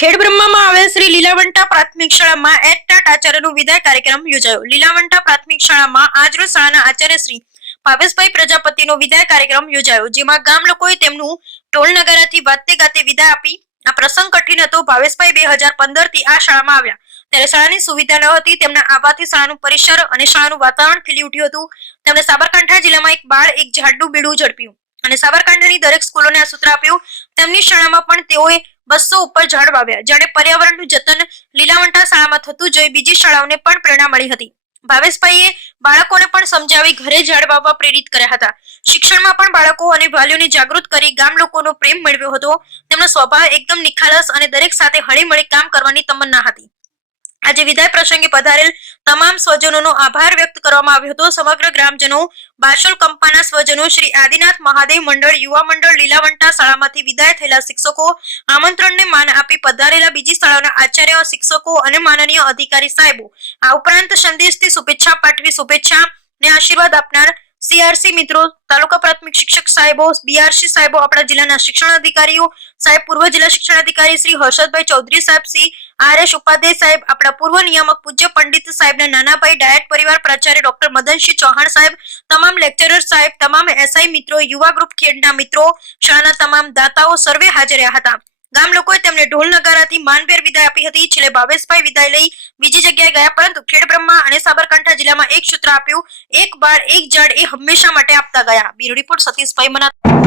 ખેડબ્રહ્મામાં આવેલ શ્રી લીલાવંટા પ્રાથમિક શાળામાં એટટાટ આચાર્યનો વિદાય કાર્યક્રમ યોજાયો। લીલાવંટા પ્રાથમિક શાળામાં આજરોજ શાળાના આચાર્ય શ્રી ભાવેશભાઈ પ્રજાપતિનો વિદાય કાર્યક્રમ યોજાયો, જેમાં ગામ લોકોએ તેમનું ઢોલ નગારાથી વાતે ગાતે વિદાય આપી। આ પ્રસંગ કઠિન હતો। ભાવેશભાઈ 2015 થી આ શાળામાં આવ્યા ત્યારે શાળાની સુવિધા ન હતી। તેમના આવવાથી શાળાનું પરિસર અને શાળાનું વાતાવરણ ખીલી ઉઠ્યું હતું। તેમણે સાબરકાંઠા જિલ્લામાં એક બાળ એક ઝાડનું બીડું ઝડપ્યું અને સાબરકાંઠાની દરેક સ્કૂલોને આ સૂત્ર આપ્યું। તેમની શાળામાં પણ તેઓએ 200 ઉપર ઝાડ વાવ્યા। જાણે પર્યાવરણનું જતન લીલાવંટા શાળામાં થતું જોઈ બીજી શાળાઓને પણ પ્રેરણા મળી હતી। ભાવેશભાઈએ બાળકોને પણ સમજાવી ઘરે ઝાડ વાવવા પ્રેરિત કર્યા હતા। શિક્ષણમાં પણ બાળકો અને વાલીઓને જાગૃત કરી ગામ લોકોનો પ્રેમ મેળવ્યો હતો। તેમનો સ્વભાવ એકદમ નિખાલસ અને દરેક સાથે હળીમળી કામ કરવાની તમન્ના હતી। આજે વિદાય પ્રસંગે પધારેલ તમામ સ્વજનોનો આભાર વ્યક્ત કરવામાં આવ્યો હતો। સમગ્ર ગ્રામજનો, બારસોલ કંપાના સ્વજનો, શ્રી આદિનાથ મહાદેવ મંડળ, યુવા મંડળ લીલાવંટા શાળામાંથી વિદાય થયેલા શિક્ષકો, આમંત્રણને માન આપી પધારેલા બીજી શાળાઓના આચાર્ય, શિક્ષકો અને માનનીય અધિકારી સાહેબો, આ ઉપરાંત સંદેશથી શુભેચ્છા પાઠવી શુભેચ્છા ને આશીર્વાદ આપનાર સીઆરસી મિત્રો, તાલુકા પ્રાથમિક શિક્ષક સાહેબો, બીઆરસી સાહેબો, આપણા જિલ્લાના શિક્ષણ અધિકારીઓ સાહેબ, પૂર્વ જિલ્લા શિક્ષણ અધિકારી શ્રી હર્ષદભાઈ ચૌધરી સાહેબ, શ્રી આરએસ ઉપાધ્યાય સાહેબ, આપણા પૂર્વ નિયામક પૂજ્ય પંડિત સાહેબના નાના ભાઈ, ડાયટ પરિવાર પ્રાચાર્ય ડોક્ટર મદનસિંહ ચૌહાણ સાહેબ, તમામ લેક્ચરર સાહેબ, તમામ એસઆઈ મિત્રો, યુવા ગ્રુપ ખેડના મિત્રો, શાળાના તમામ દાતાઓ સર્વે હાજર રહ્યા હતા। ગામ લોકોએ તેમને ઢોલ નગારાથી માનભેર વિદાય આપી હતી। છેલ્લે ભાવેશભાઈ વિદાય લઈ બીજી જગ્યાએ ગયા, પરંતુ ખેડબ્રહ્મા અને સાબરકાંઠા જિલ્લામાં એક સૂત્ર આપ્યું, એક બાળ એક ઝાડ એ હંમેશા માટે આપતા ગયા। બ્યુરો રિપોર્ટ સતીશભાઈ મના।